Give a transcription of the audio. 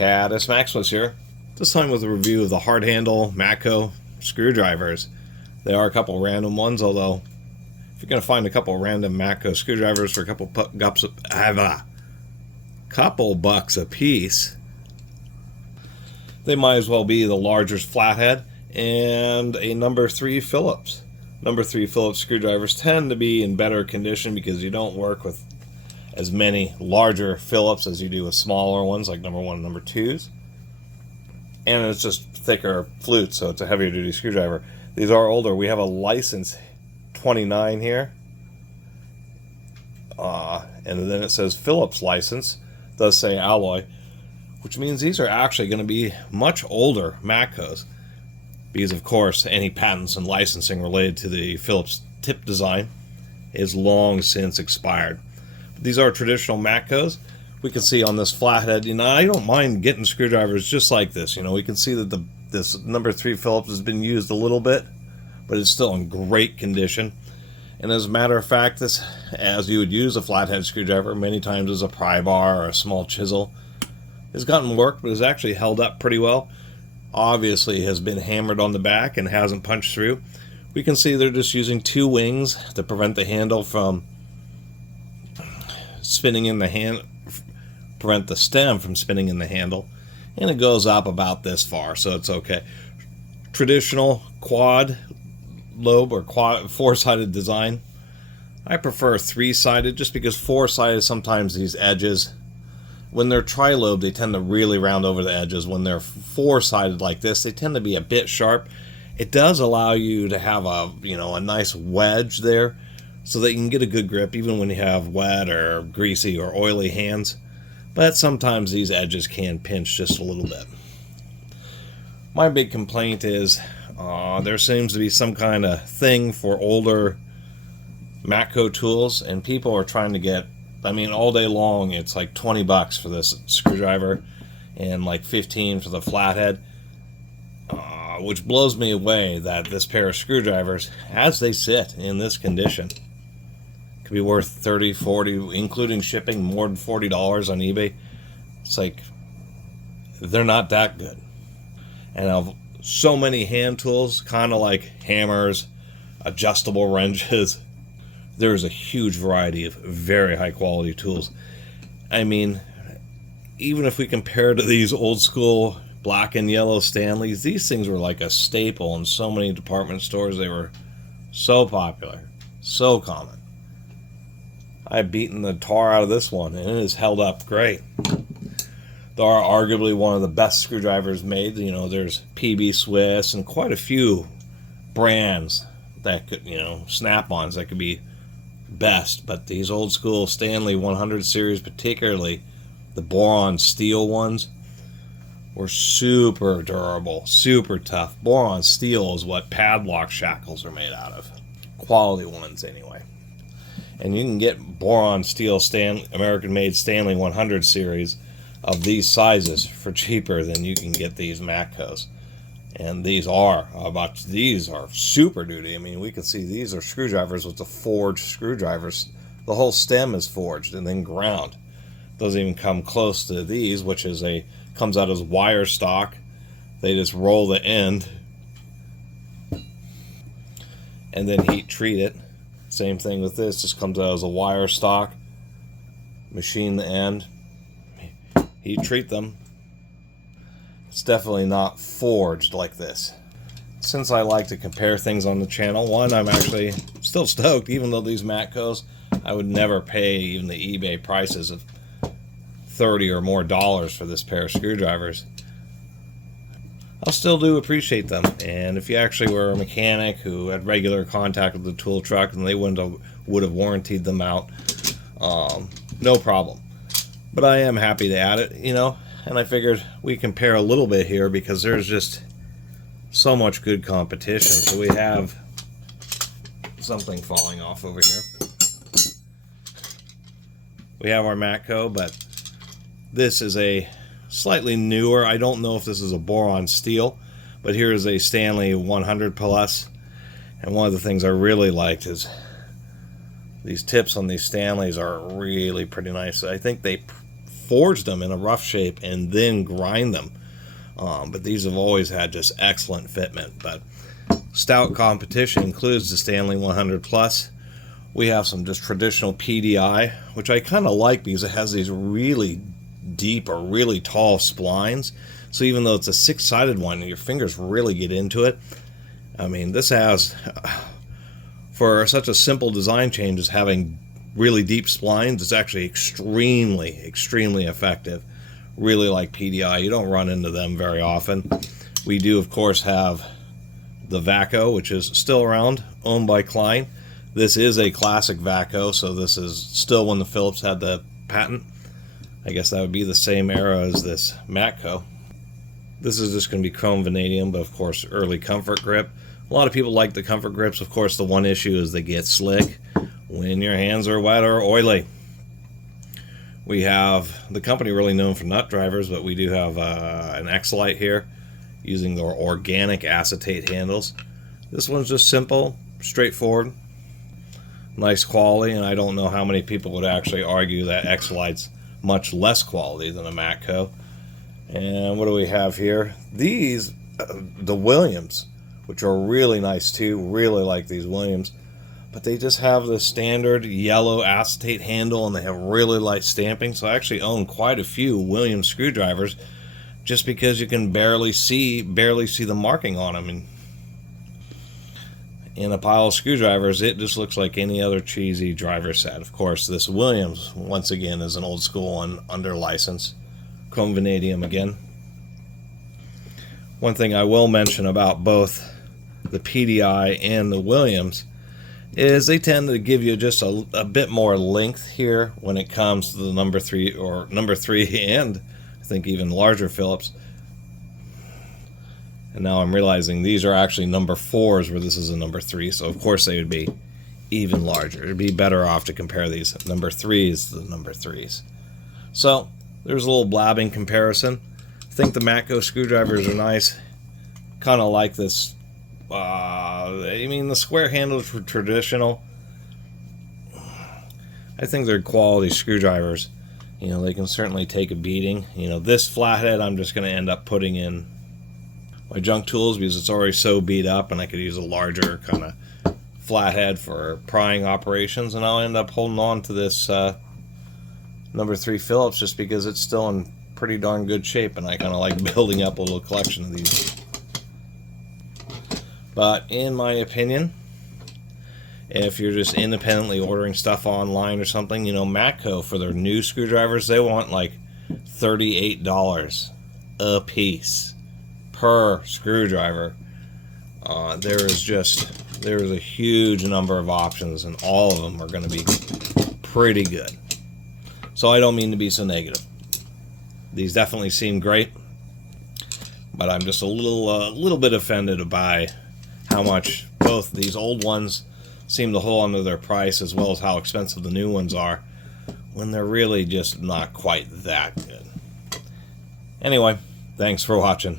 Catus Maximus here. This time with a review of the hard handle Matco screwdrivers. They are a couple random ones, although if you're going to find a couple random Matco screwdrivers for a couple bucks a piece, they might as well be the larger flathead and a number 3 Phillips. Number 3 Phillips screwdrivers tend to be in better condition because you don't work with as many larger Phillips as you do with smaller ones like number 1 and number 2s. And it's just thicker flute, so it's a heavier duty screwdriver. These are older. We have a license 29 here. And then it says Phillips license. It does say alloy, which means these are actually going to be much older Matcos. Because, of course, any patents and licensing related to the Phillips tip design is long since expired. But these are traditional Matcos. We can see on this flathead, I don't mind getting screwdrivers just like this. We can see that this number 3 Phillips has been used a little bit, but it's still in great condition. And as a matter of fact, this, as you would use a flathead screwdriver, many times as a pry bar or a small chisel, has gotten work, but has actually held up pretty well. Obviously has been hammered on the back and hasn't punched through. We can see they're just using 2 wings to prevent the handle from spinning in the hand, prevent the stem from spinning in the handle, and it goes up about this far, so it's okay. Traditional quad lobe or quad 4-sided design. I prefer 3-sided just because 4-sided sometimes these edges, when they're tri-lobe, they tend to really round over the edges. When they're 4-sided like this, they tend to be a bit sharp. It does allow you to have a nice wedge there so that you can get a good grip even when you have wet or greasy or oily hands. But sometimes these edges can pinch just a little bit. My big complaint is there seems to be some kind of thing for older Matco tools, and people are trying to get, all day long it's like 20 bucks for this screwdriver and like 15 for the flathead, which blows me away that this pair of screwdrivers, as they sit in this condition, could be worth 30, 40, including shipping, more than $40 on eBay. It's like, they're not that good. And of so many hand tools, kind of like hammers, adjustable wrenches, there's a huge variety of very high quality tools. Even if we compare to these old school black and yellow Stanleys, these things were like a staple in so many department stores. They were so popular, so common. I've beaten the tar out of this one, and it has held up great. They are arguably one of the best screwdrivers made. There's PB Swiss and quite a few brands that could, Snap-ons that could be best, but these old school Stanley 100 series, particularly the boron steel ones, were super durable, super tough. Boron steel is what padlock shackles are made out of. Quality ones anyway. And you can get boron steel American-made Stanley 100 series of these sizes for cheaper than you can get these Matcos. And these are super duty. We can see these are screwdrivers with the forged screwdrivers. The whole stem is forged and then ground. Doesn't even come close to these, which is comes out as wire stock. They just roll the end and then heat treat it. Same thing with this, just comes out as a wire stock. Machine the end, heat treat them. It's definitely not forged like this. Since I like to compare things on the channel, one, I'm actually still stoked, even though these Matcos, I would never pay even the eBay prices of $30 or more for this pair of screwdrivers. I'll still do appreciate them. And if you actually were a mechanic who had regular contact with the tool truck, then they would have warrantied them out, no problem. But I am happy to add it, and I figured we compare a little bit here because there's just so much good competition. So we have something falling off over here. We have our Matco, but this is a slightly newer, I don't know if this is a boron steel, but here is a Stanley 100 Plus. And one of the things I really liked is these tips on these Stanleys are really pretty nice. I think they forge them in a rough shape and then grind them. But these have always had just excellent fitment. But stout competition includes the Stanley 100 Plus. We have some just traditional PDI, which I kind of like because it has these really deep or really tall splines. So even though it's a six-sided one, your fingers really get into it. I mean, this has, for such a simple design change as having really deep splines, it's actually extremely, extremely effective. Really like PDI. You don't run into them very often. We do, of course, have the Matco, which is still around, owned by Klein. This is a classic Matco, so this is still when the Phillips had the patent. I guess that would be the same era as this Matco. This is just going to be chrome vanadium, but of course early comfort grip. A lot of people like the comfort grips. Of course, the one issue is they get slick when your hands are wet or oily. We have the company really known for nut drivers, but we do have an X-Lite here using their organic acetate handles. This one's just simple, straightforward, nice quality, and I don't know how many people would actually argue that X-Lite's much less quality than a Matco. And what do we have here? These, the Williams, which are really nice too. Really like these Williams. But they just have the standard yellow acetate handle and they have really light stamping. So I actually own quite a few Williams screwdrivers just because you can barely see the marking on them. And in a pile of screwdrivers, it just looks like any other cheesy driver set. Of course, this Williams, once again, is an old school one under license. Chrome vanadium again. One thing I will mention about both the PDI and the Williams is they tend to give you just a bit more length here when it comes to the number 3 and I think even larger Phillips. And now I'm realizing these are actually number 4s where this is a number 3, so of course they would be even larger. It'd be better off to compare these number 3s to the number 3s. So there's a little blabbing comparison. I think the Matco screwdrivers are nice. Kind of like this. I mean, the square handles were traditional. I think they're quality screwdrivers. You know, they can certainly take a beating. You know, this flathead I'm just going to end up putting in my junk tools because it's already so beat up, and I could use a larger kind of flathead for prying operations, and I'll end up holding on to this number 3 Phillips just because it's still in pretty darn good shape, and I kind of like building up a little collection of these. But in my opinion, if you're just independently ordering stuff online or something, you know, Matco, for their new screwdrivers, they want like $38 a piece per screwdriver. There is a huge number of options, and all of them are going to be pretty good. So I don't mean to be so negative. These definitely seem great, but I'm just a little bit offended by how much both these old ones seem to hold onto their price, as well as how expensive the new ones are, when they're really just not quite that good. Anyway, thanks for watching.